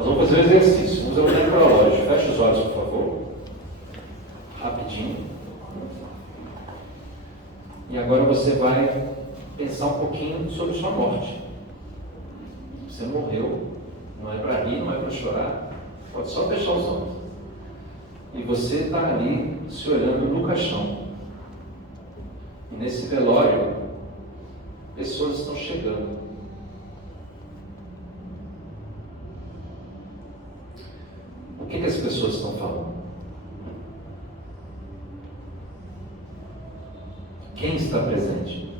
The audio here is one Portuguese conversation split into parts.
Nós vamos fazer um exercício. Vamos olhar para o relógio. Feche os olhos, por favor. Rapidinho. E agora você vai pensar um pouquinho sobre sua morte. Você morreu. Não é para rir, não é para chorar. Pode só fechar os olhos. E você está ali se olhando no caixão. E nesse velório, pessoas estão chegando. O que as pessoas estão falando? Quem está presente?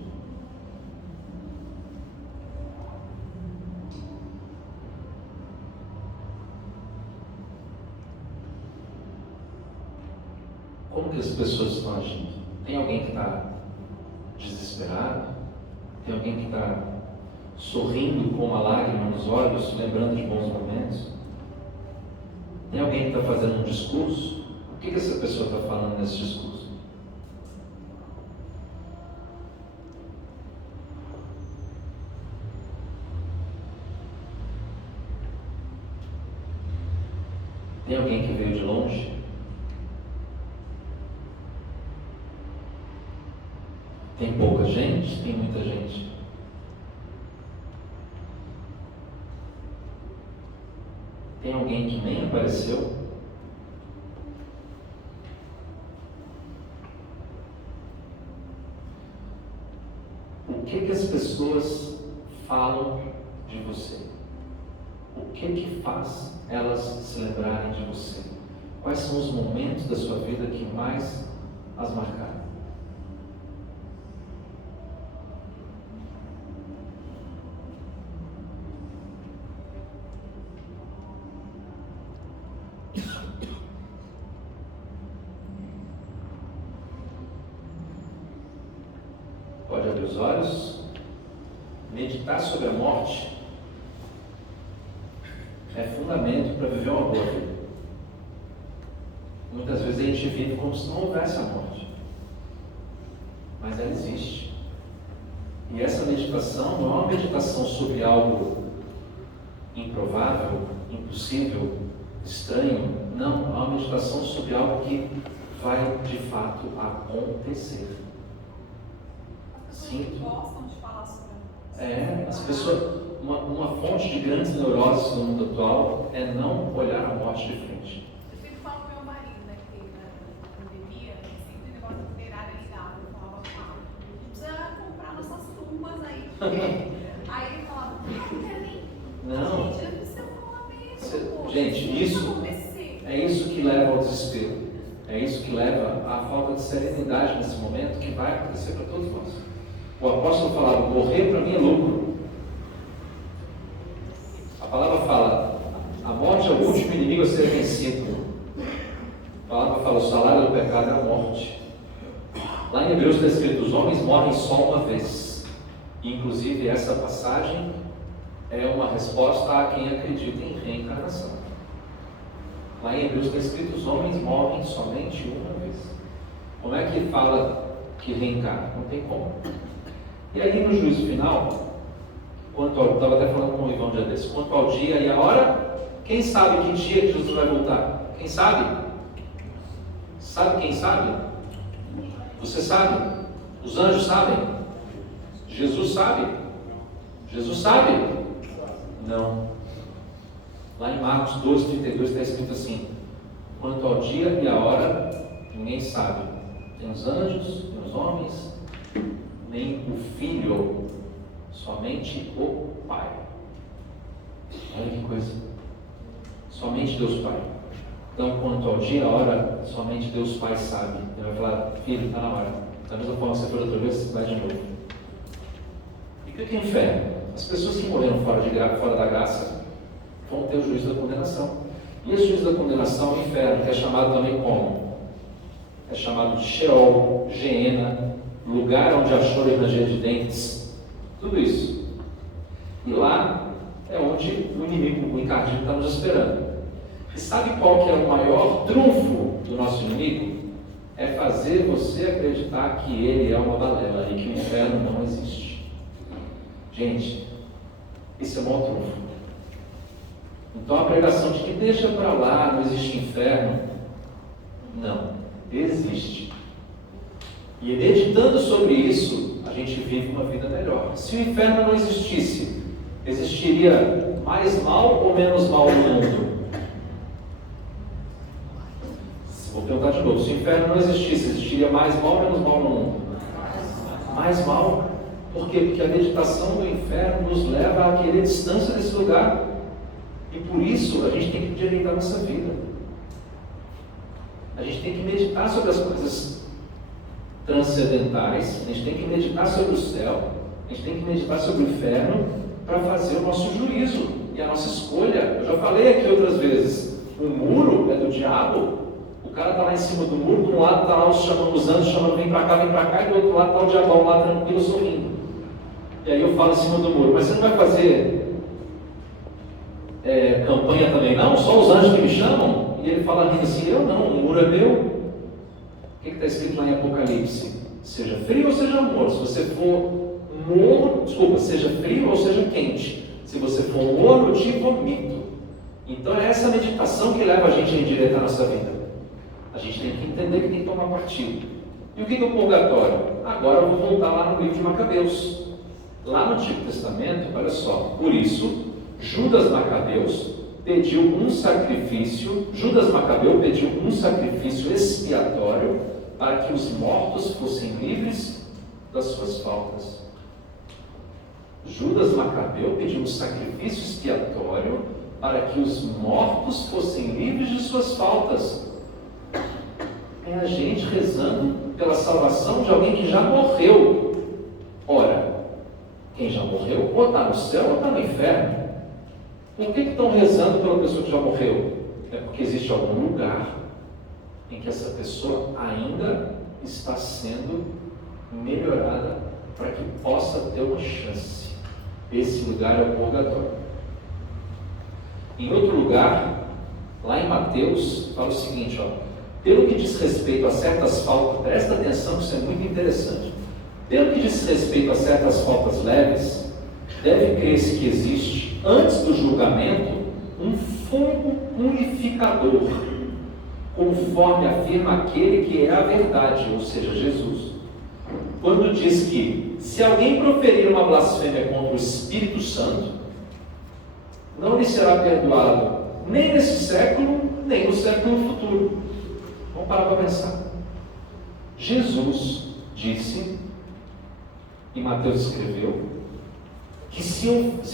Como que as pessoas estão agindo? Tem alguém que está desesperado? Tem alguém que está sorrindo com uma lágrima nos olhos, lembrando de bons momentos? Tem alguém que está fazendo um discurso? O que essa pessoa está falando nesse discurso? Tem alguém que veio de longe? Tem pouca gente? Tem muita gente? Tem alguém que nem apareceu? O que as pessoas falam de você? O que faz elas se lembrarem de você? Quais são os momentos da sua vida que mais as marcaram? Pode abrir os olhos. Meditar sobre a morte é fundamento para viver uma boa vida. Muitas vezes a gente vive como se não houvesse a morte, mas ela existe. E essa meditação não é uma meditação sobre algo improvável, impossível, estranho. Não, é uma meditação sobre algo que vai de fato acontecer. Sinto. Gostam de falar sobre As pessoas, uma fonte de grandes neuroses no mundo atual é não olhar a morte de frente. Eu sempre falo com meu marido, né, que na pandemia, sempre o negócio da funerária ligado. Eu falava, a gente precisa comprar nossas tumbas aí. Aí ele falava, não quero nem. Não. Gente, eu preciso falar mesmo. Gente, é isso que leva ao desespero. É isso que leva à falta de serenidade nesse momento, que vai acontecer para todos nós. O apóstolo falava, morrer para mim é lucro. A palavra fala, a morte é o último inimigo a ser vencido. A palavra fala, o salário do pecado é a morte. Lá em Hebreus está escrito, os homens morrem só uma vez. E, inclusive, essa passagem é uma resposta a quem acredita em reencarnação. Lá em Hebreus está escrito, os homens morrem somente uma vez. Como é que fala que reencarna? Não tem como. E aí no juízo final, estava até falando com o Ivan um dia desse, quanto ao dia e a hora, quem sabe que dia que Jesus vai voltar? Quem sabe? Sabe quem sabe? Você sabe? Os anjos sabem? Jesus sabe? Jesus sabe? Não. Lá em Marcos 12:32 está escrito assim, quanto ao dia e a hora, ninguém sabe. Tem os anjos, tem os homens, nem o Filho, somente o Pai. Olha que coisa. Somente Deus Pai. Então, quanto ao dia e a hora, somente Deus Pai sabe. Ele vai falar, filho, está na hora. Da mesma forma que você foi outra vez, vai de novo. E o que é inferno? As pessoas que morreram fora da graça vão ter o juízo da condenação. E esse juízo da condenação é o inferno, que é chamado também como? É chamado de Sheol, Geena, lugar onde há choro e ranger de dentes. Tudo isso. E lá é onde o inimigo, o encardido, está nos esperando. E sabe qual que é o maior trunfo do nosso inimigo? É fazer você acreditar que ele é uma balela e que o inferno não existe. Gente, esse é o maior trunfo. Então a pregação de que deixa para lá, não existe inferno, não, existe. E meditando sobre isso, a gente vive uma vida melhor. Se o inferno não existisse, existiria mais mal ou menos mal no mundo? Vou perguntar de novo, se o inferno não existisse, existiria mais mal ou menos mal no mundo? Mais mal. Por quê? Porque a meditação do inferno nos leva a querer distância desse lugar. E por isso a gente tem que direitar a nossa vida. A gente tem que meditar sobre as coisas transcendentais, a gente tem que meditar sobre o céu, a gente tem que meditar sobre o inferno para fazer o nosso juízo e a nossa escolha. Eu já falei aqui outras vezes, o muro é do diabo. O cara está lá em cima do muro, de um lado está lá os anjos chamando, vem para cá, e do outro lado está o diabão lá tranquilo, sorrindo. E aí eu falo em cima do muro, mas você não vai fazer campanha também não? Só os anjos que me chamam? E ele fala rindo assim, eu não, o muro é meu. O que está escrito lá em Apocalipse? Seja frio ou seja amor. Se você for morno, seja frio ou seja quente. Se você for morno, eu te vomito. Então é essa meditação que leva a gente a endireitar a nossa vida. A gente tem que entender que tem que tomar partido. E o que é o purgatório? Agora eu vou voltar lá no livro de Macabeus. Lá no Antigo Testamento, olha só, por isso, Judas Macabeu pediu um sacrifício expiatório para que os mortos fossem livres das suas faltas. Judas Macabeu pediu um sacrifício expiatório para que os mortos fossem livres de suas faltas. É a gente rezando pela salvação de alguém que já morreu. Ora, quem já morreu ou está no céu ou está no inferno. Por que estão rezando pela pessoa que já morreu? É porque existe algum lugar em que essa pessoa ainda está sendo melhorada para que possa ter uma chance. Esse lugar é o purgatório. Em outro lugar, lá em Mateus, fala o seguinte, pelo que diz respeito a certas faltas, presta atenção que isso é muito interessante. Pelo que diz respeito a certas faltas leves, deve crer-se que existe, antes do julgamento, um fogo purificador, conforme afirma aquele que é a verdade, ou seja, Jesus. Quando diz que, se alguém proferir uma blasfêmia contra o Espírito Santo, não lhe será perdoado nem nesse século, nem no século futuro. Vamos parar para pensar. Jesus disse, e Mateus escreveu, que se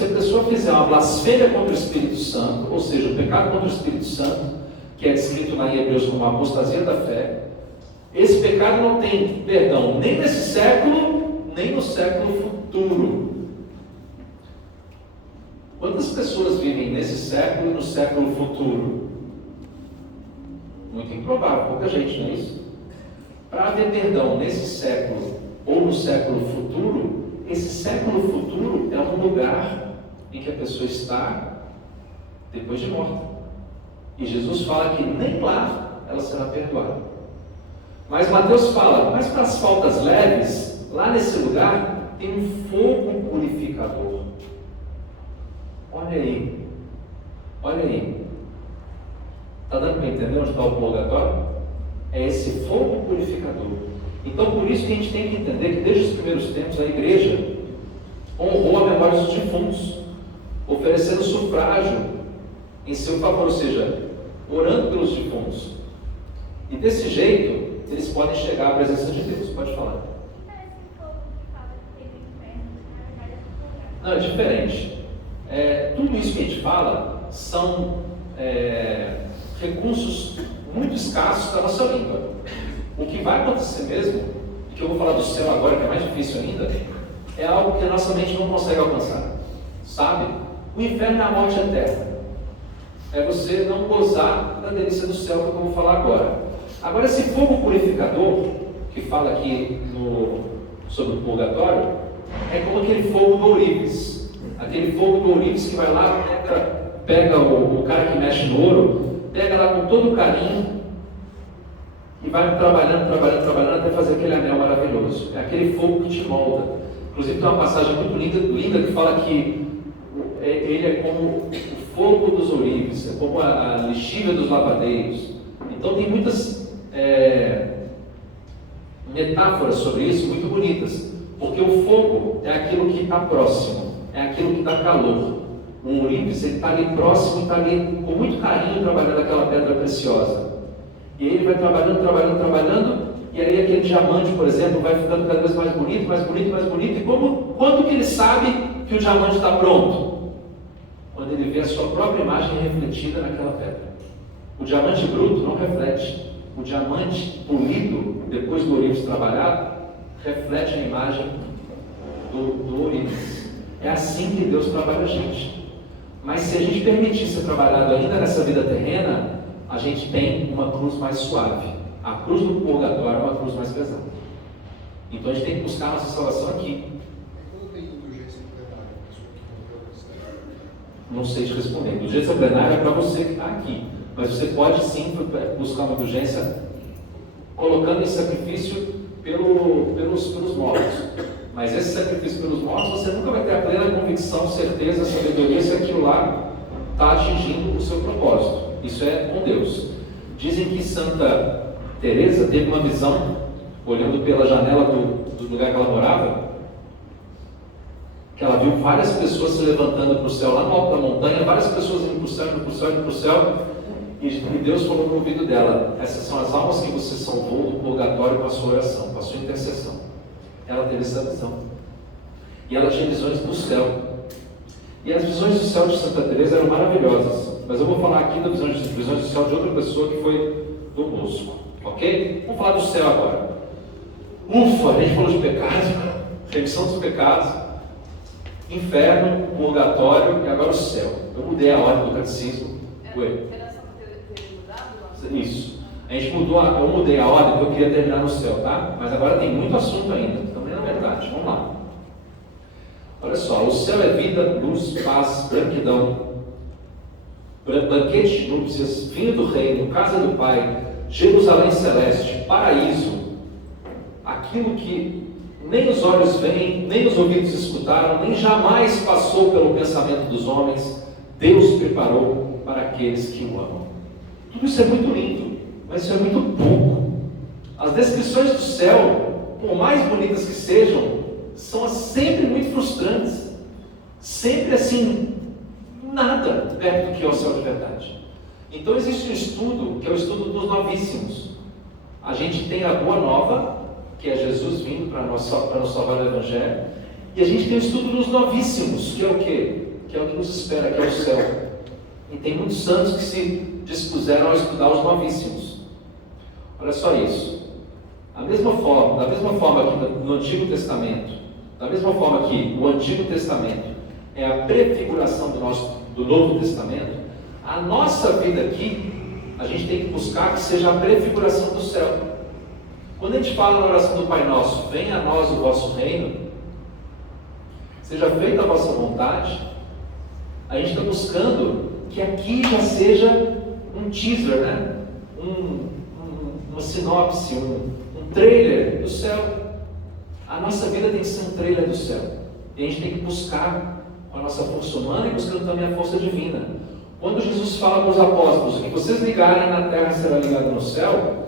a pessoa fizer uma blasfêmia contra o Espírito Santo, ou seja, o pecado contra o Espírito Santo, que é descrito lá em Hebreus como a apostasia da fé, esse pecado não tem perdão nem nesse século, nem no século futuro. Quantas pessoas vivem nesse século e no século futuro? Muito improvável, pouca gente, não é isso? Para haver perdão nesse século ou no século futuro, esse século futuro é um lugar em que a pessoa está depois de morta. E Jesus fala que nem lá ela será perdoada. Mas Mateus fala, mas para as faltas leves, lá nesse lugar tem um fogo purificador. Olha aí. Está dando para entender onde está o purgatório? É esse fogo purificador. Então, por isso que a gente tem que entender que desde os primeiros tempos a igreja honrou a memória dos defuntos, oferecendo sufrágio em seu favor, ou seja, orando pelos defuntos. E desse jeito, eles podem chegar à presença de Deus. Pode falar. Não, é diferente. Tudo isso que a gente fala são recursos muito escassos da nossa língua. O que vai acontecer mesmo, e que eu vou falar do céu agora, que é mais difícil ainda, é algo que a nossa mente não consegue alcançar. Sabe? O inferno é a morte eterna. É você não gozar da delícia do céu, que eu vou falar agora. Agora, esse fogo purificador, que fala aqui sobre o purgatório, é como aquele fogo do ourives. Aquele fogo do ourives que vai lá, pega o cara que mexe no ouro, pega lá com todo o carinho e vai trabalhando até fazer aquele anel maravilhoso. É aquele fogo que te molda. Inclusive tem uma passagem muito linda que fala que ele é como o fogo dos ourives, é como a lexívia dos lavadeiros. Então tem muitas metáforas sobre isso muito bonitas, porque o fogo é aquilo que está próximo, é aquilo que dá calor. O ourives está ali próximo, está ali com muito carinho trabalhando aquela pedra preciosa. E aí ele vai trabalhando, e aí aquele diamante, por exemplo, vai ficando cada vez mais bonito, mais bonito, mais bonito. E quando que ele sabe que o diamante está pronto? Quando ele vê a sua própria imagem refletida naquela pedra. O diamante bruto não reflete. O diamante polido, depois do ourives trabalhado, reflete a imagem do ourives. É assim que Deus trabalha a gente. Mas se a gente permitir ser trabalhado ainda nessa vida terrena, a gente tem uma cruz mais suave. A cruz do purgatório é uma cruz mais pesada. Então a gente tem que buscar a nossa salvação aqui. Quando tem indulgência plenária, não sei te responder. Indulgência plenária é para você que está aqui. Mas você pode sim buscar uma indulgência colocando esse sacrifício pelos mortos. Mas esse sacrifício pelos mortos, você nunca vai ter a plena convicção, certeza, sabedoria se aquilo lá está atingindo o seu propósito. Isso é com Deus. Dizem que Santa Teresa teve uma visão, olhando pela janela do lugar que ela morava, que ela viu várias pessoas se levantando para o céu, lá no alto da montanha, várias pessoas indo para o céu, indo para o céu, indo para o céu, e Deus falou no ouvido dela: essas são as almas que você salvou do purgatório com a sua oração, com a sua intercessão. Ela teve essa visão. E ela tinha visões do céu. E as visões do céu de Santa Teresa eram maravilhosas. Mas eu vou falar aqui das visões do céu de outra pessoa que foi do Bosco. Ok? Vamos falar do céu agora. Ufa, a gente falou de pecado, remissão dos pecados, inferno, purgatório e agora o céu. Eu mudei a ordem do catecismo. Era só para ter mudado? Isso. A gente mudou, eu mudei a ordem porque eu queria terminar no céu, tá? Mas agora tem muito assunto ainda, também é verdade. Vamos lá. Olha só, o céu é vida, luz, paz, branquidão, banquete de núpcias, vinho do reino, casa do Pai, Jerusalém celeste, paraíso, aquilo que nem os olhos veem, nem os ouvidos escutaram, nem jamais passou pelo pensamento dos homens, Deus preparou para aqueles que o amam. Tudo isso é muito lindo, mas isso é muito pouco. As descrições do céu, por mais bonitas que sejam, são sempre muito frustrantes. Sempre assim, nada perto do que é o céu de verdade. Então existe um estudo, que é o estudo dos novíssimos. A gente tem a boa nova, que é Jesus vindo para nos salvar do Evangelho. E a gente tem o estudo dos novíssimos, que é o quê? Que é o que nos espera, que é o céu. E tem muitos santos que se dispuseram a estudar os novíssimos. Olha só isso. Da mesma forma que no Antigo Testamento, da mesma forma que o Antigo Testamento é a prefiguração do Novo Testamento, a nossa vida aqui, a gente tem que buscar que seja a prefiguração do céu. Quando a gente fala na oração do Pai Nosso, venha a nós o vosso reino, seja feita a vossa vontade, a gente está buscando que aqui já seja um teaser, né? Uma sinopse, um trailer do céu. A nossa vida tem que ser um trailer do céu. E a gente tem que buscar com a nossa força humana e buscando também a força divina. Quando Jesus fala para os apóstolos, que vocês ligarem na terra será ligado no céu,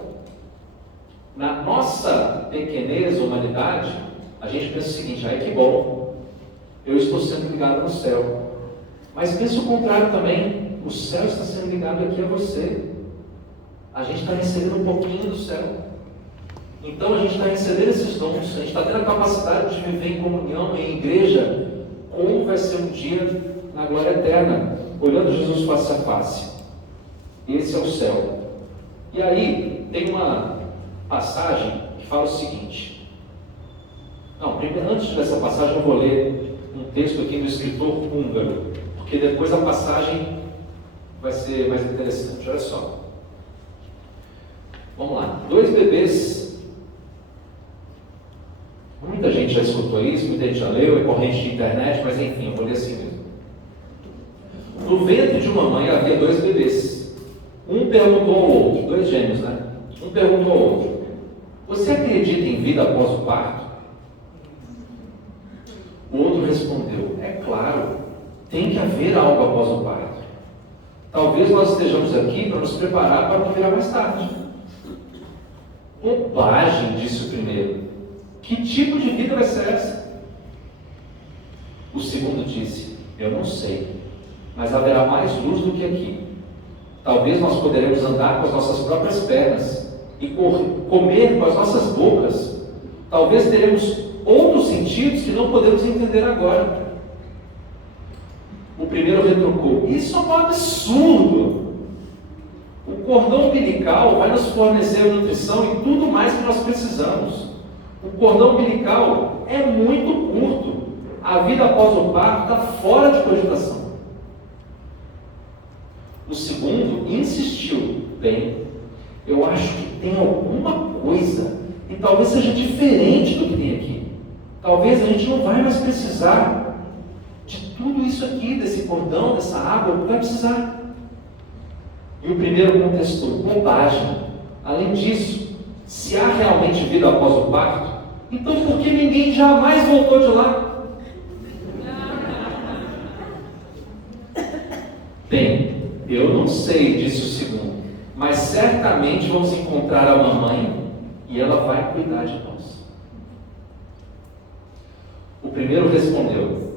na nossa pequenez, humanidade, a gente pensa o seguinte: ai que bom, eu estou sendo ligado no céu. Mas pensa o contrário também, o céu está sendo ligado aqui a você. A gente está recebendo um pouquinho do céu. Então a gente está recebendo esses dons, a gente está tendo a capacidade de viver em comunhão, em igreja, como vai ser um dia na glória eterna, olhando Jesus face a face. Esse é o céu. E aí tem uma passagem que fala o seguinte. Primeiro, antes dessa passagem eu vou ler um texto aqui do escritor húngaro, porque depois a passagem vai ser mais interessante. Olha só. Vamos lá. 2 bebês. Muita gente já escutou isso, muita gente já leu, é corrente de internet, mas enfim, eu vou ler assim mesmo. No ventre de uma mãe havia 2 bebês. Um perguntou ao outro, 2 gêmeos, né? Um perguntou ao outro: você acredita em vida após o parto? O outro respondeu: é claro, tem que haver algo após o parto. Talvez nós estejamos aqui para nos preparar para o que virá mais tarde. Bobagem, disse o primeiro. Que tipo de vida vai ser essa? O segundo disse: eu não sei, mas haverá mais luz do que aqui. Talvez nós poderemos andar com as nossas próprias pernas e comer com as nossas bocas. Talvez teremos outros sentidos que não podemos entender agora. O primeiro retrucou: isso é um absurdo. O cordão umbilical vai nos fornecer nutrição e tudo mais que nós precisamos. O cordão umbilical é muito curto. A vida após o parto está fora de cogitação. O segundo insistiu: bem, eu acho que tem alguma coisa e talvez seja diferente do que tem aqui. Talvez a gente não vai mais precisar de tudo isso aqui, desse cordão, dessa água, não vai precisar. E o primeiro contestou: bobagem. Além disso, se há realmente vida após o parto, então por que ninguém jamais voltou de lá? Bem, eu não sei, disse o segundo, mas certamente vamos encontrar a mamãe e ela vai cuidar de nós. O primeiro respondeu: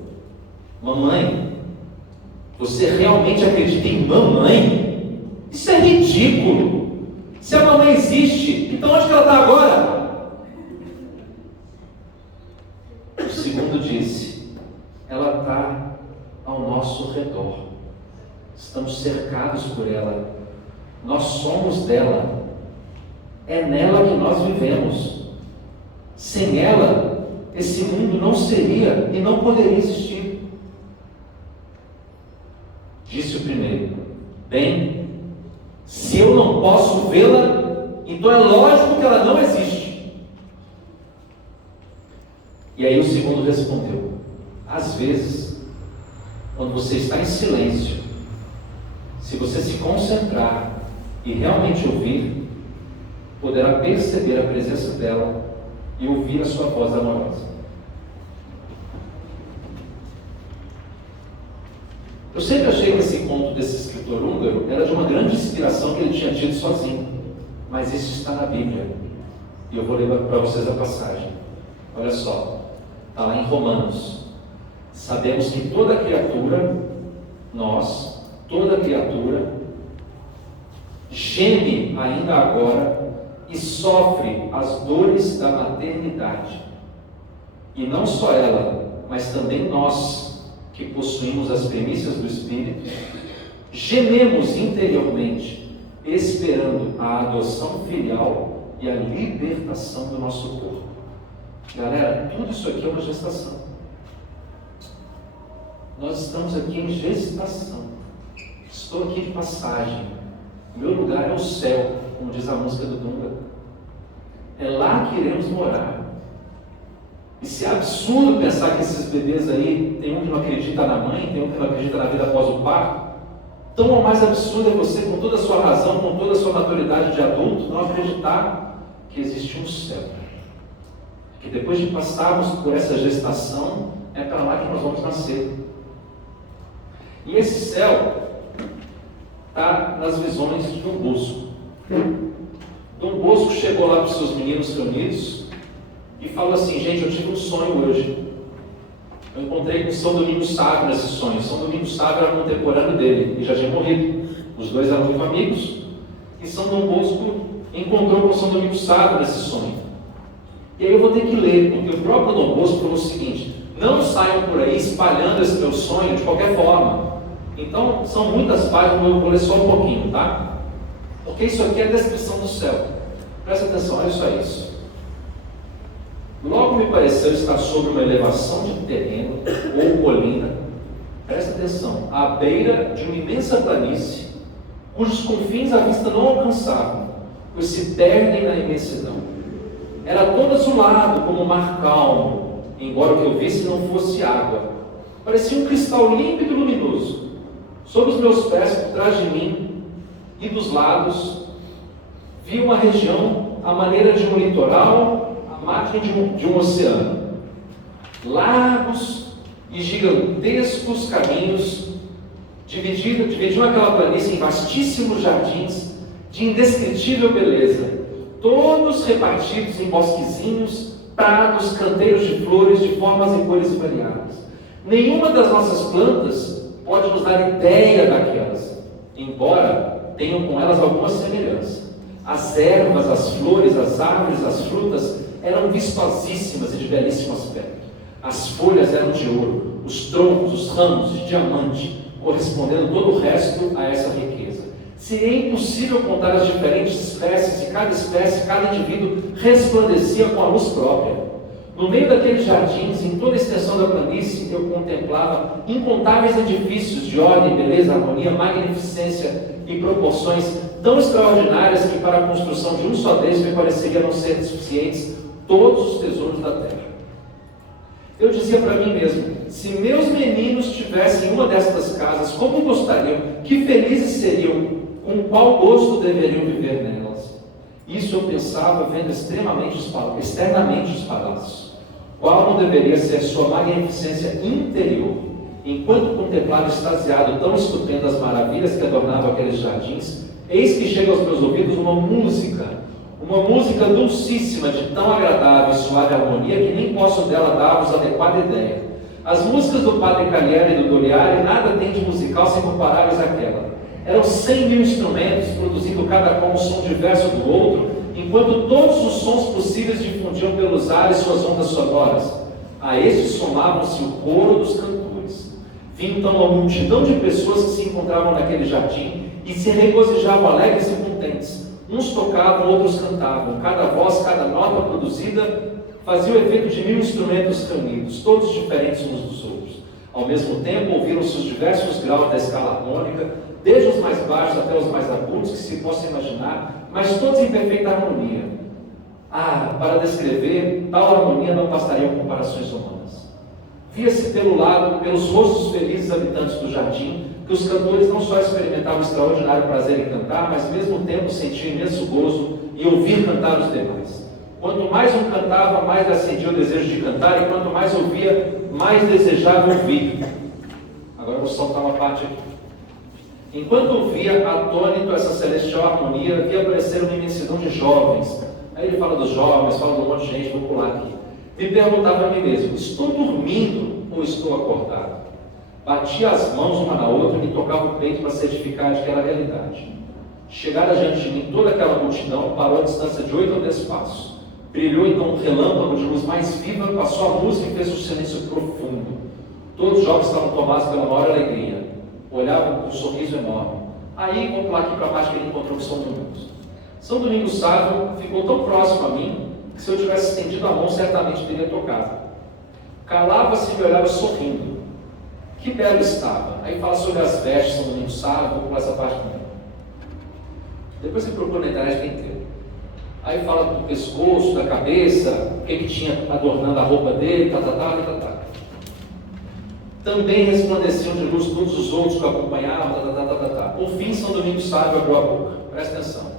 mamãe? Você realmente acredita em mamãe? Isso é ridículo! Se a mamãe existe, então onde que ela está agora? O segundo disse: ela está ao nosso redor. Estamos cercados por ela. Nós somos dela. É nela que nós vivemos. Sem ela, esse mundo não seria e não poderia existir. Disse o primeiro: bem, se eu não posso vê-la, então é lógico que ela não existe. E aí o segundo respondeu: às vezes, quando você está em silêncio, se você se concentrar e realmente ouvir, poderá perceber a presença dela e ouvir a sua voz amorosa. Eu sempre achei que esse conto desse escritor húngaro era de uma grande inspiração que ele tinha tido sozinho, mas isso está na Bíblia, e eu vou ler para vocês a passagem. Olha só, está lá em Romanos. Sabemos que toda criatura, toda criatura, geme ainda agora e sofre as dores da maternidade. E não só ela, mas também nós, que possuímos as primícias do Espírito, gememos interiormente, esperando a adoção filial e a libertação do nosso corpo. Galera, tudo isso aqui é uma gestação. Nós estamos aqui em gestação. Estou aqui de passagem. Meu lugar é o céu, como diz a música do Dunga. É lá que iremos morar. E se é absurdo pensar que esses bebês aí, tem um que não acredita na mãe, tem um que não acredita na vida após o parto, tão ou mais absurdo é você, com toda a sua razão, com toda a sua maturidade de adulto, não acreditar que existe um céu. Que depois de passarmos por essa gestação, é para lá que nós vamos nascer. E esse céu está nas visões de Dom Bosco. Dom Bosco chegou lá para os seus meninos reunidos e falou assim: gente, eu tive um sonho hoje. Eu encontrei com São Domingos Sávio nesse sonho. São Domingos Sávio era contemporâneo dele e já tinha morrido. Os dois eram muito amigos. E São Dom Bosco encontrou com São Domingos Sávio nesse sonho. E aí eu vou ter que ler, porque o próprio Dom Bosco falou o seguinte: não saiam por aí espalhando esse meu sonho de qualquer forma. Então, são muitas páginas, eu vou ler só um pouquinho, tá? Porque isso aqui é a descrição do céu. Presta atenção, olha só isso. Logo me pareceu estar sobre uma elevação de terreno ou colina, presta atenção, à beira de uma imensa planície, cujos confins a vista não alcançava, pois se perdem na imensidão. Era todo azulado como um mar calmo, embora o que eu visse não fosse água. Parecia um cristal límpido e luminoso. Sob os meus pés, por trás de mim e dos lados, vi uma região à maneira de um litoral, à margem de um oceano. Largos e gigantescos caminhos Dividiam aquela planície em vastíssimos jardins de indescritível beleza, todos repartidos em bosquezinhos, prados, canteiros de flores de formas e cores variadas. Nenhuma das nossas plantas pode nos dar ideia daquelas, embora tenham com elas alguma semelhança. As ervas, as flores, as árvores, as frutas eram vistosíssimas e de belíssimo aspecto. As folhas eram de ouro, os troncos, os ramos de diamante, correspondendo todo o resto a essa riqueza. Seria impossível contar as diferentes espécies, e cada espécie, cada indivíduo resplandecia com a luz própria. No meio daqueles jardins, em toda a extensão da planície, eu contemplava incontáveis edifícios de ordem, beleza, harmonia, magnificência e proporções tão extraordinárias que para a construção de um só deles me pareceria não ser suficientes todos os tesouros da terra. Eu dizia para mim mesmo, se meus meninos tivessem uma destas casas, como gostariam, que felizes seriam, com qual gosto deveriam viver nelas. Isso eu pensava vendo externamente os palácios. Qual não deveria ser sua magnificência interior, enquanto contemplava extasiado tão estupendo as maravilhas que adornavam aqueles jardins, eis que chega aos meus ouvidos uma música dulcíssima, de tão agradável e suave harmonia, que nem posso dela dar-vos adequada ideia. As músicas do Padre Cagliari e do Doliari nada têm de musical sem comparáveis àquela. Eram 100.000 instrumentos, produzindo cada qual um som diverso do outro, enquanto todos os sons possíveis difundiam pelos ares suas ondas sonoras. A estes somavam-se o coro dos cantores. Vi então uma multidão de pessoas que se encontravam naquele jardim e se regozijavam alegres e contentes. Uns tocavam, outros cantavam. Cada voz, cada nota produzida fazia o efeito de 1000 instrumentos reunidos, todos diferentes uns dos outros. Ao mesmo tempo, ouviram-se os diversos graus da escala harmônica, desde os mais baixos até os mais agudos que se possa imaginar, mas todos em perfeita harmonia. Para descrever, tal harmonia não bastariam comparações humanas. Via-se pelos rostos felizes habitantes do jardim, que os cantores não só experimentavam extraordinário prazer em cantar, mas ao mesmo tempo sentiam imenso gozo em ouvir cantar os demais. Quanto mais um cantava, mais lhe acendia o desejo de cantar, e quanto mais ouvia, mais desejava ouvir. Agora eu vou saltar uma parte aqui. Enquanto ouvia atônito essa celestial harmonia, via aparecer uma imensidão de jovens. Aí ele fala dos jovens, fala de um monte de gente, vou pular aqui. Me perguntava a mim mesmo, estou dormindo ou estou acordado? Batia as mãos uma na outra e me tocava o peito para certificar de que era realidade. Chegara diante de mim toda aquela multidão, parou a distância de 8 ou 10 passos. Brilhou então um relâmpago de luz mais viva, passou a música e fez um silêncio profundo. Todos os jovens estavam tomados pela maior alegria. Olhavam com um sorriso enorme. Aí, vamos pular aqui para a parte que ele encontrou com São Domingos. São Domingos Sávio ficou tão próximo a mim, que se eu tivesse estendido a mão, certamente teria tocado. Calava-se e me olhava sorrindo. Que belo estava. Aí fala sobre as vestes de São Domingos Sávio, vou pular essa parte também. Depois você procura na internet inteira. Aí fala do pescoço, da cabeça, o que tinha adornando a roupa dele, tá. Também resplandeciam de luz todos os outros que o acompanhavam, Por fim, São Domingos Sávio abriu a boca. Presta atenção.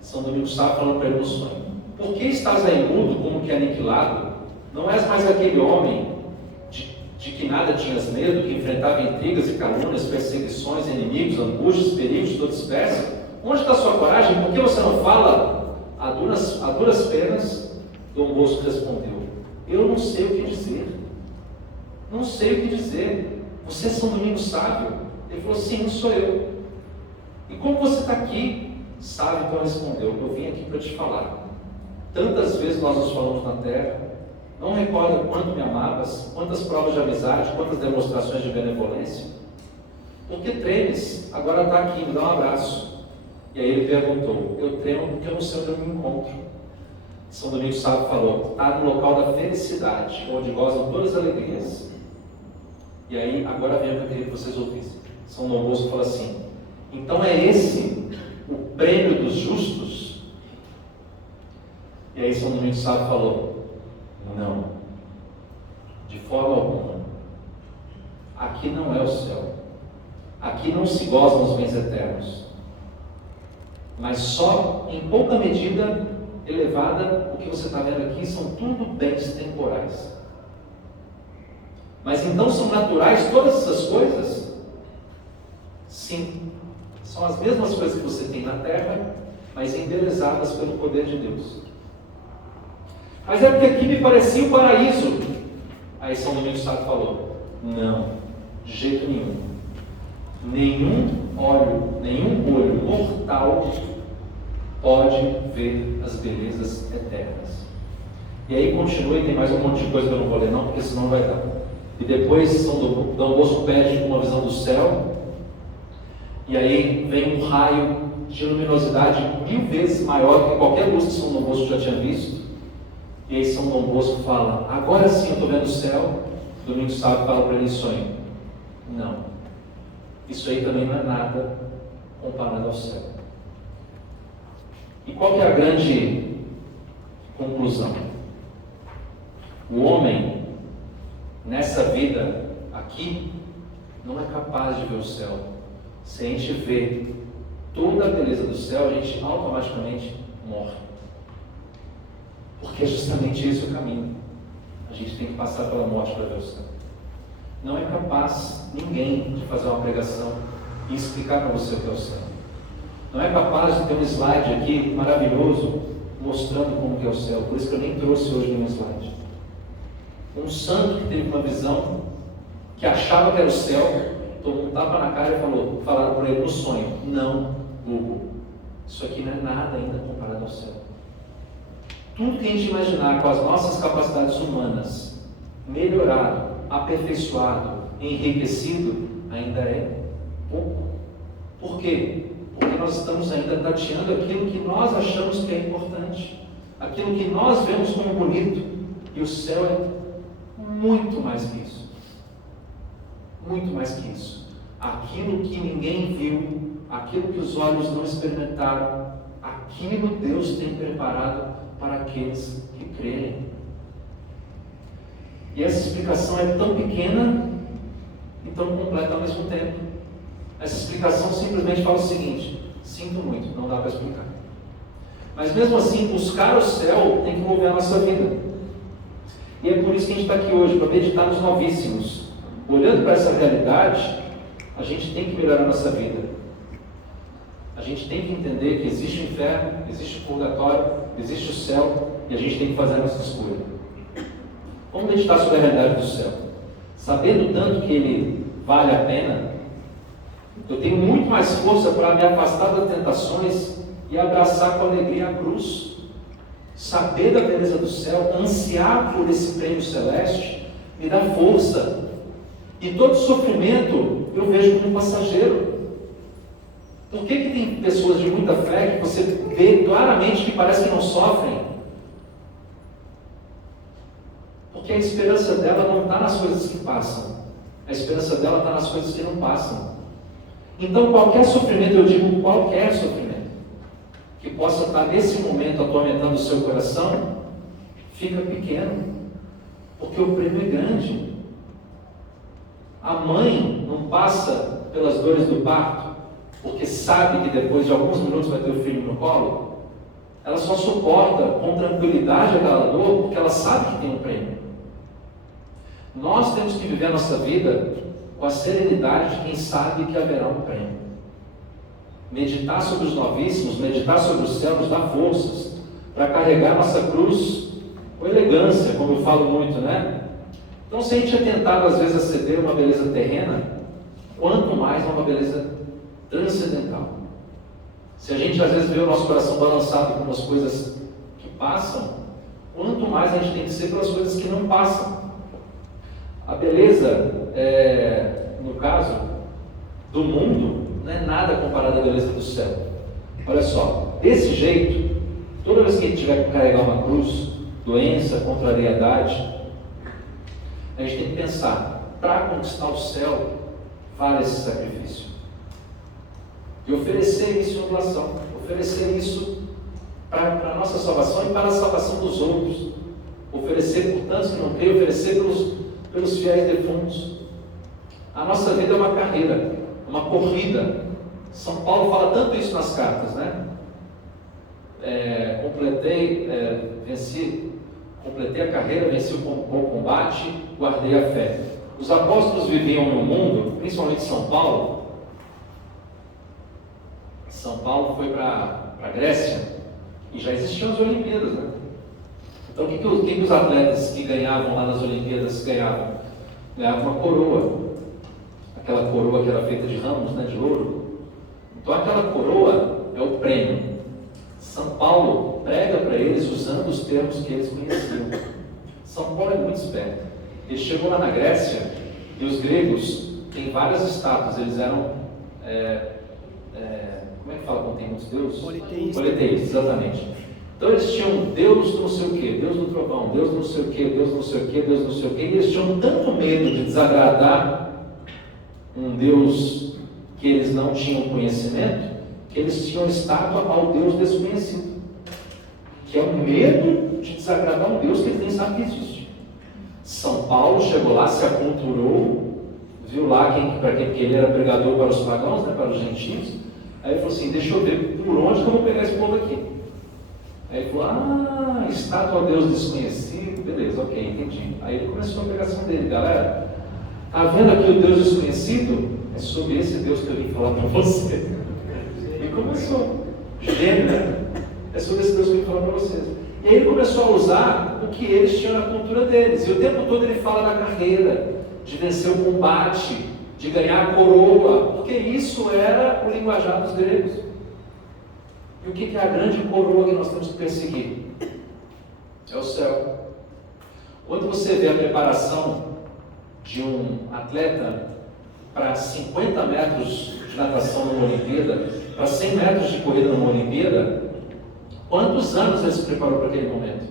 São Domingos Sávio falando para ele no sonho. Por que estás aí mudo, como que aniquilado? Não és mais aquele homem de que nada tinhas medo, que enfrentava intrigas e calúnias, perseguições, inimigos, angústias, perigos de toda espécie? Onde está a sua coragem? Por que você não fala? A duras penas, Dom Bosco respondeu, eu não sei o que dizer. Não sei o que dizer. Você é São Domingos Sávio? Ele falou, sim, sou eu. E como você está aqui? Sávio então respondeu, eu vim aqui para te falar. Tantas vezes nós nos falamos na terra, não recorda quanto me amavas, quantas provas de amizade, quantas demonstrações de benevolência? Por que tremes? Agora está aqui, me dá um abraço. E aí ele perguntou, eu tremo porque eu não sei onde eu me encontro. São Domingos Sávio falou, está no local da felicidade, onde gozam todas as alegrias. E aí, agora vem o que eu queria que vocês ouvissem. São Dom Bosco fala assim, então é esse o prêmio dos justos? E aí São Domingos Sávio falou, não, de forma alguma. Aqui não é o céu. Aqui não se gozam os bens eternos. Mas só em pouca medida elevada, o que você está vendo aqui são tudo bens temporais. Mas então são naturais todas essas coisas? Sim, são as mesmas coisas que você tem na terra, mas embelezadas pelo poder de Deus. Mas é porque aqui me parecia o paraíso. Aí São Domingos Sávio falou: não, de jeito nenhum. Nenhum olho mortal pode ver as belezas eternas. E aí continua, e tem mais um monte de coisa que eu não vou ler não, porque senão vai dar. E depois São Dom Bosco pede uma visão do céu, e aí vem um raio de luminosidade 1000 vezes maior que qualquer luz que São Dom Bosco já tinha visto. E aí São Dom Bosco fala: agora sim eu estou vendo o céu. Domingos Sávio fala para ele em sonho: não, isso aí também não é nada comparado ao céu. E qual que é a grande conclusão? O homem, nessa vida aqui, não é capaz de ver o céu. Se a gente vê toda a beleza do céu, a gente automaticamente morre. Porque é justamente esse o caminho. A gente tem que passar pela morte para ver o céu. Não é capaz ninguém de fazer uma pregação e explicar para você o que é o céu. Não é capaz de ter um slide aqui maravilhoso mostrando como que é o céu. Por isso que eu nem trouxe hoje nenhum slide. Um santo que teve uma visão, que achava que era o céu, tomou um tapa na cara e falaram para ele no sonho: não, Google, isso aqui não é nada ainda comparado ao céu. Tudo que a gente imaginar com as nossas capacidades humanas, melhorado, aperfeiçoado, enriquecido, ainda é pouco. Por quê? Porque nós estamos ainda tateando aquilo que nós achamos que é importante, aquilo que nós vemos como bonito, e o céu é muito mais que isso. Muito mais que isso. Aquilo que ninguém viu, aquilo que os olhos não experimentaram, aquilo Deus tem preparado para aqueles que crerem. E essa explicação é tão pequena e tão completa ao mesmo tempo. Essa explicação simplesmente fala o seguinte: sinto muito, não dá para explicar. Mas mesmo assim, buscar o céu tem que envolver a nossa vida. E é por isso que a gente está aqui hoje, para meditar nos novíssimos. Olhando para essa realidade, a gente tem que melhorar a nossa vida. A gente tem que entender que existe o inferno, existe o purgatório, existe o céu, e a gente tem que fazer a nossa escolha. Vamos meditar sobre a realidade do céu. Sabendo tanto que ele vale a pena, eu tenho muito mais força para me afastar das tentações e abraçar com alegria a cruz. Saber da beleza do céu, ansiar por esse prêmio celeste, me dá força. E todo sofrimento eu vejo como passageiro. Por que tem pessoas de muita fé que você vê claramente que parece que não sofrem? Porque a esperança dela não está nas coisas que passam. A esperança dela está nas coisas que não passam. Então qualquer sofrimento, eu digo qualquer sofrimento, que possa estar nesse momento atormentando o seu coração, fica pequeno. Porque o prêmio é grande. A mãe não passa pelas dores do parto porque sabe que depois de alguns minutos vai ter o filho no colo. Ela só suporta com tranquilidade aquela dor porque ela sabe que tem um prêmio. Nós temos que viver a nossa vida com a serenidade de quem sabe que haverá um prêmio. Meditar sobre os novíssimos, meditar sobre o céu nos dá forças para carregar nossa cruz com elegância, como eu falo muito, né? Então, se a gente é tentado às vezes a ceder uma beleza terrena, quanto mais uma beleza transcendental. Se a gente às vezes vê o nosso coração balançado com as coisas que passam, quanto mais a gente tem que ser pelas coisas que não passam. A beleza, no caso do mundo, não é nada comparado à beleza do céu. Olha só, desse jeito, toda vez que a gente tiver que carregar uma cruz, doença, contrariedade, a gente tem que pensar: para conquistar o céu, vale esse sacrifício. E oferecer isso em doação, oferecer isso para a nossa salvação e para a salvação dos outros. Oferecer por tantos que não creem, oferecer pelos fiéis defuntos. A nossa vida é uma carreira, uma corrida. São Paulo fala tanto isso nas cartas, né? Completei a carreira, venci o bom combate, guardei a fé. Os apóstolos viviam no mundo, principalmente São Paulo, São Paulo foi para a Grécia e já existiam as Olimpíadas, né? Então, o que os atletas que ganhavam lá nas Olimpíadas ganhavam? Ganhavam uma coroa. Aquela coroa que era feita de ramos, né, de ouro. Então, aquela coroa é o prêmio. São Paulo prega para eles usando os termos que eles conheciam. São Paulo é muito esperto. Ele chegou lá na Grécia e os gregos têm várias estátuas. Eles eram, como é que fala quando tem muitos deuses? Politeístas, exatamente. Então eles tinham Deus do não sei o que, Deus do trovão, Deus do não sei o que, Deus do não sei o que, Deus do não sei o que. E eles tinham tanto medo de desagradar um Deus que eles não tinham conhecimento, que eles tinham estátua ao Deus desconhecido, que é o medo de desagradar um Deus que eles nem sabem que existe. São Paulo chegou lá, se aculturou, viu lá porque ele era pregador para os pagãos, né, para os gentios. Aí ele falou assim: deixa eu ver por onde que eu vou pegar esse povo aqui. Aí ele falou: estátua ao Deus desconhecido, beleza, ok, entendi. Aí ele começou a pregação dele: galera, tá vendo aqui o Deus desconhecido? É sobre esse Deus que eu vim falar para você. E começou, gênio, né? É sobre esse Deus que eu vim falar para vocês. E aí ele começou a usar o que eles tinham na cultura deles. E o tempo todo ele fala da carreira, de vencer o combate, de ganhar a coroa, porque isso era o linguajar dos gregos. E o que é a grande coroa que nós temos que perseguir? É o céu. Quando você vê a preparação de um atleta para 50 metros de natação numa Olimpíada, para 100 metros de corrida numa Olimpíada, quantos anos ele se preparou para aquele momento?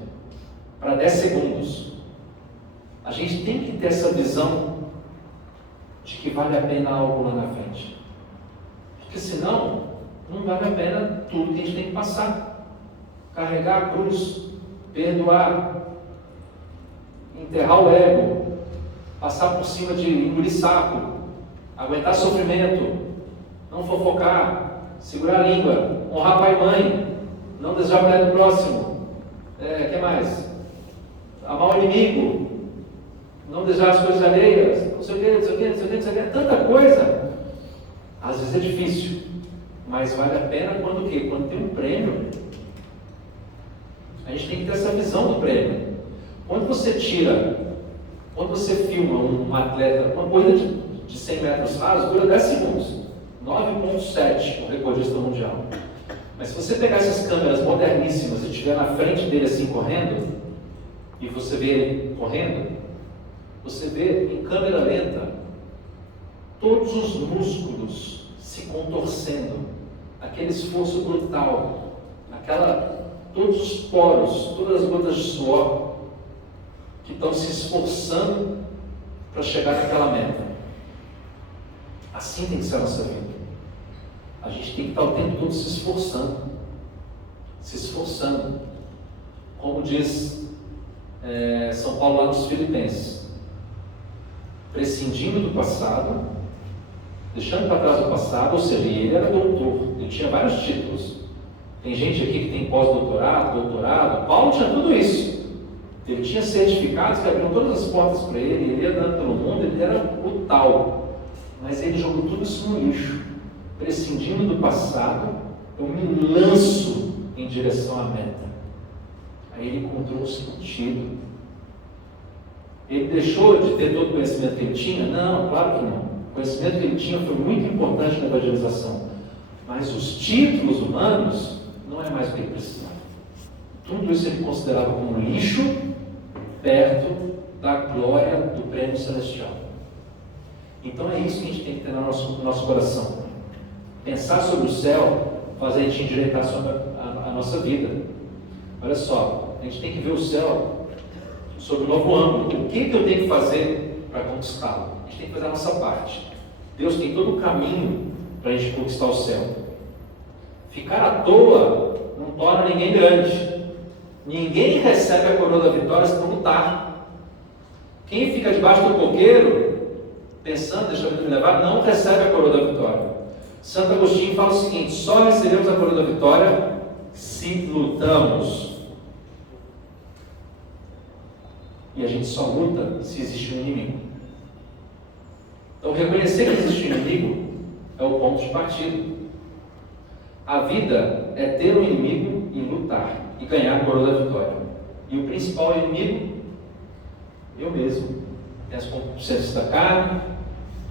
Para 10 segundos. A gente tem que ter essa visão de que vale a pena algo lá na frente. Porque senão, não vale a pena tudo que a gente tem que passar. Carregar a cruz, perdoar, enterrar o ego, passar por cima de engolir saco, aguentar sofrimento, não fofocar, segurar a língua, honrar pai e mãe, não desejar a mulher do próximo, que mais? Amar o inimigo, não desejar as coisas alheias, não sei o que, não sei o que, não sei o que, não sei o que, tanta coisa. Às vezes é difícil, mas vale a pena quando o quê? Quando tem um prêmio. A gente tem que ter essa visão do prêmio. Quando você filma um atleta, uma corrida de 100 metros rasos, dura 10 segundos, 9,7 o recordista mundial. Mas se você pegar essas câmeras moderníssimas e estiver na frente dele assim correndo, e você vê ele correndo, você vê em câmera lenta todos os músculos se contorcendo, aquele esforço brutal, todos os poros, todas as gotas de suor que estão se esforçando para chegar naquela meta. Assim tem que ser a nossa vida. A gente tem que estar o tempo todo se esforçando. Como diz São Paulo lá nos Filipenses, prescindindo do passado, deixando para trás o passado. Ou seja, ele era doutor, ele tinha vários títulos. Tem gente aqui que tem pós-doutorado, doutorado. Paulo tinha tudo isso. Ele tinha certificados que abriam todas as portas para ele, ele ia andando pelo mundo, ele era o tal. Mas ele jogou tudo isso no lixo. Prescindindo do passado, eu me lanço em direção à meta. Aí ele encontrou um sentido. Ele deixou de ter todo o conhecimento que ele tinha? Não, claro que não. O conhecimento que ele tinha foi muito importante na evangelização. Mas os títulos humanos não é mais o que ele precisava. Tudo isso ele considerava como lixo perto da glória do prêmio celestial. Então é isso que a gente tem que ter no nosso coração. Pensar sobre o céu faz a gente endireitar a nossa vida. Olha só, a gente tem que ver o céu sob um novo ângulo. O que eu tenho que fazer para conquistá-lo? A gente tem que fazer a nossa parte. Deus tem todo o caminho para a gente conquistar o céu. Ficar à toa não torna ninguém grande. Ninguém recebe a coroa da vitória se não lutar. Quem fica debaixo do coqueiro, pensando, deixa a vida me levar, não recebe a coroa da vitória. Santo Agostinho fala o seguinte: só recebemos a coroa da vitória se lutamos. E a gente só luta se existe um inimigo. Então reconhecer que existe um inimigo é o ponto de partida. A vida é ter um inimigo e lutar e ganhar a coroa da vitória. E o principal inimigo, eu mesmo. Tem as concupiscências da carne,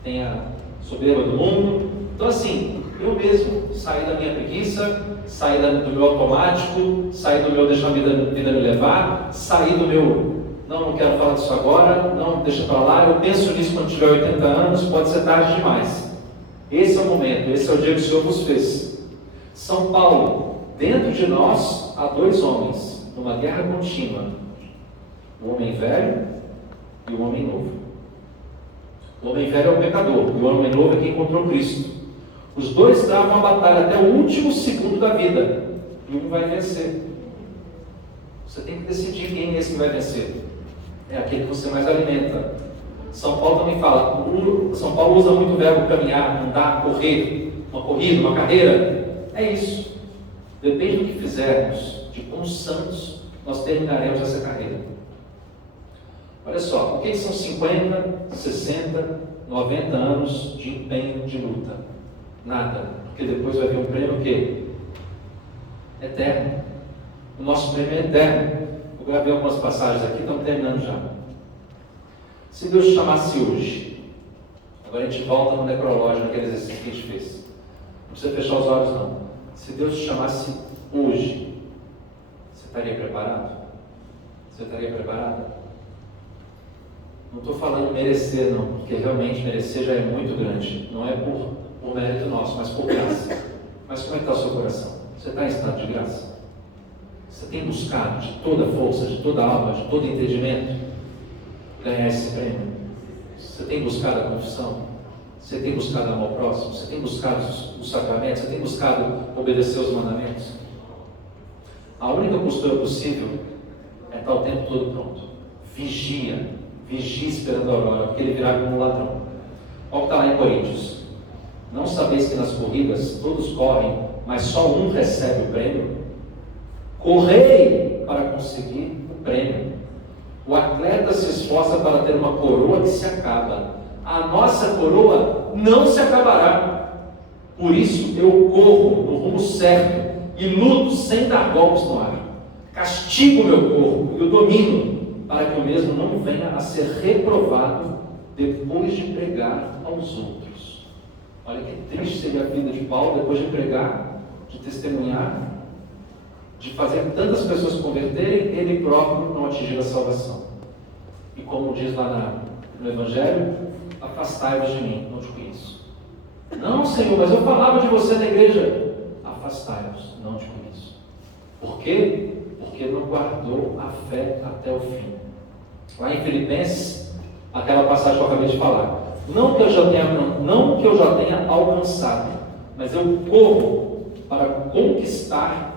tem a soberba do mundo. Então assim, eu mesmo sair da minha preguiça, sair do meu automático, sair do meu deixar a vida me levar, sair do meu, não quero falar disso agora, não, deixa para lá, eu penso nisso quando tiver 80 anos, pode ser tarde demais. Esse é o momento, esse é o dia que o Senhor nos fez. São Paulo, dentro de nós há dois homens, numa guerra contínua, o homem velho e o homem novo. O homem velho é o pecador, e o homem novo é quem encontrou Cristo. Os dois travam a batalha até o último segundo da vida, e um vai vencer. Você tem que decidir quem é esse que vai vencer. É aquele que você mais alimenta. São Paulo também fala, São Paulo usa muito o verbo caminhar, andar, correr, uma corrida, uma carreira. É isso. Depende do que fizermos, de quão santos nós terminaremos essa carreira. Olha só, o que são 50, 60, 90 anos de empenho, de luta? Nada, porque depois vai vir um prêmio o quê? Eterno. O nosso prêmio é eterno. Eu gravei algumas passagens aqui, estamos terminando já. Se Deus te chamasse hoje, agora a gente volta no necrológio, naquele exercício que a gente fez. Não precisa fechar os olhos não. Se Deus te chamasse hoje, você estaria preparado? Você estaria preparado? Não estou falando merecer não, porque realmente merecer já é muito grande. Não é por mérito nosso, mas por graça. Mas como é que está o seu coração? Você está em estado de graça? Você tem buscado de toda força, de toda alma, de todo entendimento ganhar esse prêmio? Você tem buscado a confissão? Você tem buscado amor ao próximo? Você tem buscado os sacramentos? Você tem buscado obedecer os mandamentos? A única postura possível é estar o tempo todo pronto. Vigia esperando a aurora, porque ele virá como um ladrão. Olha o que está lá em Coríntios. Não sabeis que nas corridas todos correm, mas só um recebe o prêmio? Correi para conseguir o prêmio. O atleta se esforça para ter uma coroa que se acaba. A nossa coroa não se acabará. Por isso eu corro no rumo certo e luto sem dar golpes no ar. Castigo o meu corpo e o domino, para que o mesmo não venha a ser reprovado depois de pregar aos outros. Olha que triste seria a vida de Paulo depois de pregar, de testemunhar, de fazer tantas pessoas se converterem, ele próprio não atingir a salvação. E como diz lá no Evangelho, afastai-vos de mim, não te conheço. Não, Senhor, mas eu falava de você na igreja. Afastai-vos, não te conheço. Por quê? Porque não guardou a fé até o fim. Lá em Filipenses, aquela passagem que eu acabei de falar. Não que eu já tenha alcançado, mas eu corro para conquistar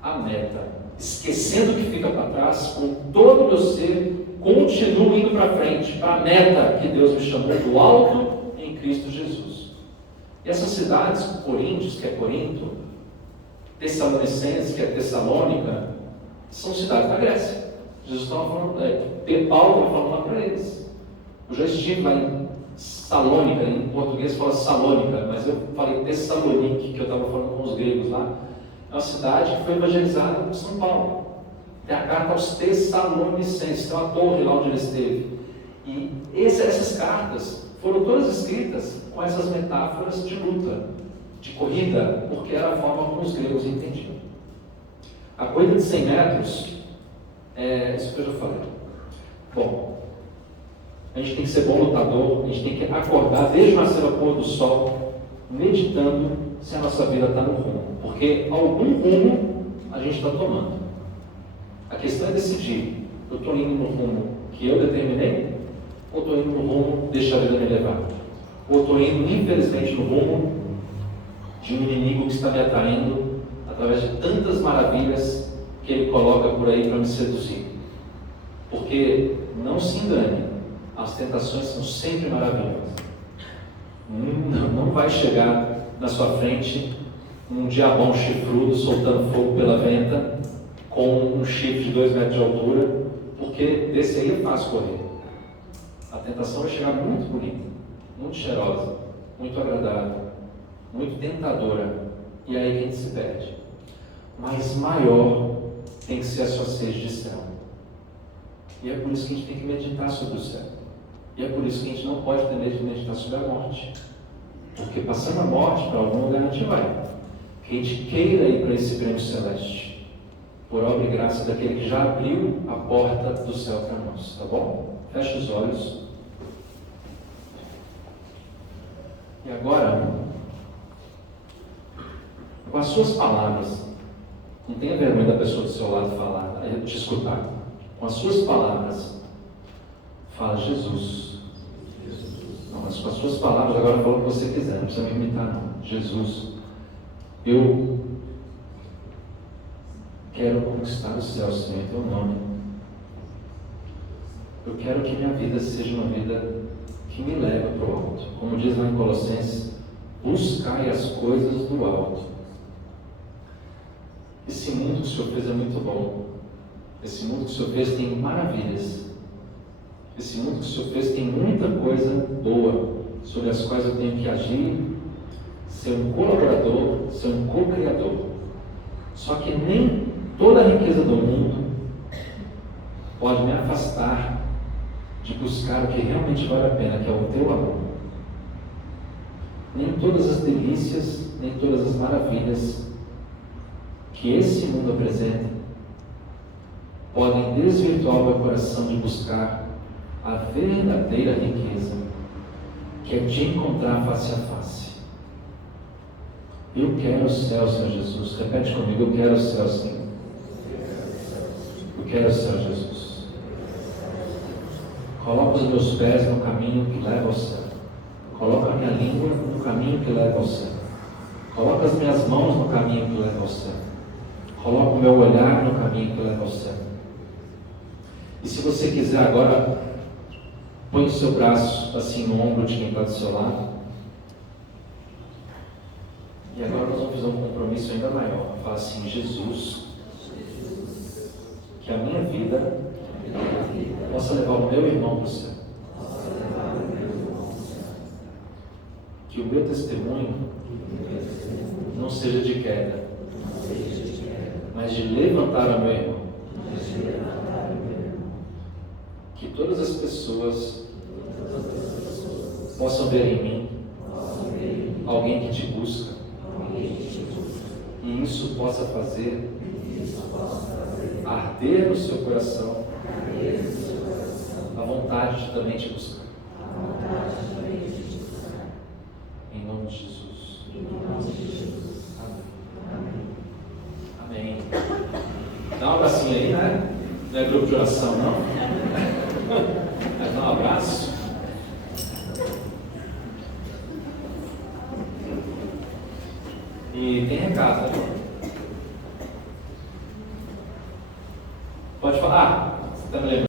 a meta, esquecendo o que fica para trás, com todo o meu ser, continuo indo para frente, para a meta que Deus me chamou do alto em Cristo Jesus. E essas cidades, Coríntios, que é Corinto, Tessalonicenses, que é Tessalônica, são cidades da Grécia. Jesus estava falando, Paulo estava falando lá para eles. Eu já estive lá em Salônica, em português fala Salônica, mas eu falei Tessalonique, que eu estava falando com os gregos lá. É uma cidade que foi evangelizada por São Paulo. Tem a carta aos Tessalonicenses, tem uma torre lá onde ele esteve. E essas cartas foram todas escritas com essas metáforas de luta, de corrida, porque era a forma como os gregos entendiam. A corrida de 100 metros, isso que eu já falei. Bom, a gente tem que ser bom lutador, a gente tem que acordar desde o nascer ao pôr do sol, meditando se a nossa vida está no rumo, porque algum rumo a gente está tomando. A questão é decidir, eu estou indo no rumo que eu determinei, ou estou indo no rumo deixa a vida me levar, ou estou indo infelizmente no rumo de um inimigo que está me atraindo através de tantas maravilhas que ele coloca por aí para me seduzir. Porque não se engane, as tentações são sempre maravilhosas. Não vai chegar na sua frente um diabão chifrudo soltando fogo pela venta com um chifre de 2 metros de altura, porque desse aí é fácil correr. A tentação vai chegar muito bonita, muito cheirosa, muito agradável, muito tentadora, e aí quem se perde. Mas maior tem que ser a sua sede de céu. E é por isso que a gente tem que meditar sobre o céu. E é por isso que a gente não pode ter medo de meditar sobre a morte. Porque passando a morte, para algum lugar a gente vai. Que a gente queira ir para esse prêmio celeste. Por obra e graça daquele que já abriu a porta do céu para nós. Tá bom? Feche os olhos. E agora, com as suas palavras, não tenha vergonha da pessoa do seu lado falar, te escutar. Com as suas palavras, fala Jesus. Não, mas com as suas palavras, agora fala o que você quiser, não precisa me imitar não. Jesus, eu quero conquistar o céu, Senhor, em teu nome. Eu quero que minha vida seja uma vida que me leva para o alto. Como diz lá em Colossenses, buscai as coisas do alto. Esse mundo que o Senhor fez é muito bom. Esse mundo que o Senhor fez tem maravilhas. Esse mundo que o Senhor fez tem muita coisa boa, sobre as quais eu tenho que agir, ser um colaborador, ser um co-criador. Só que nem toda a riqueza do mundo pode me afastar de buscar o que realmente vale a pena, que é o teu amor. Nem todas as delícias, nem todas as maravilhas que esse mundo apresenta podem desvirtuar o meu coração de buscar a verdadeira riqueza, que é te encontrar face a face. Eu quero o céu, Senhor Jesus. Repete comigo: eu quero o céu, Senhor. Eu quero o céu, Jesus. Coloca os meus pés no caminho que leva ao céu. Coloca a minha língua no caminho que leva ao céu. Coloca as minhas mãos no caminho que leva ao céu. Coloca o meu olhar no caminho que leva ao céu. E se você quiser agora, põe o seu braço assim no ombro de quem está do seu lado. E agora nós vamos fazer um compromisso ainda maior. Fala assim: Jesus, que a minha vida possa levar o meu irmão para o céu. Que o meu testemunho não seja de queda, mas de levantar o meu irmão. Que todas as pessoas possam ver em mim alguém que te busca, e isso possa fazer arder no seu coração a vontade de também te buscar. Em nome de Jesus. Amém. Dá um abracinho aí, né? Não é grupo de oração, não? Mas dá um abraço. E tem recado, né? Pode falar. Você está me lembrando?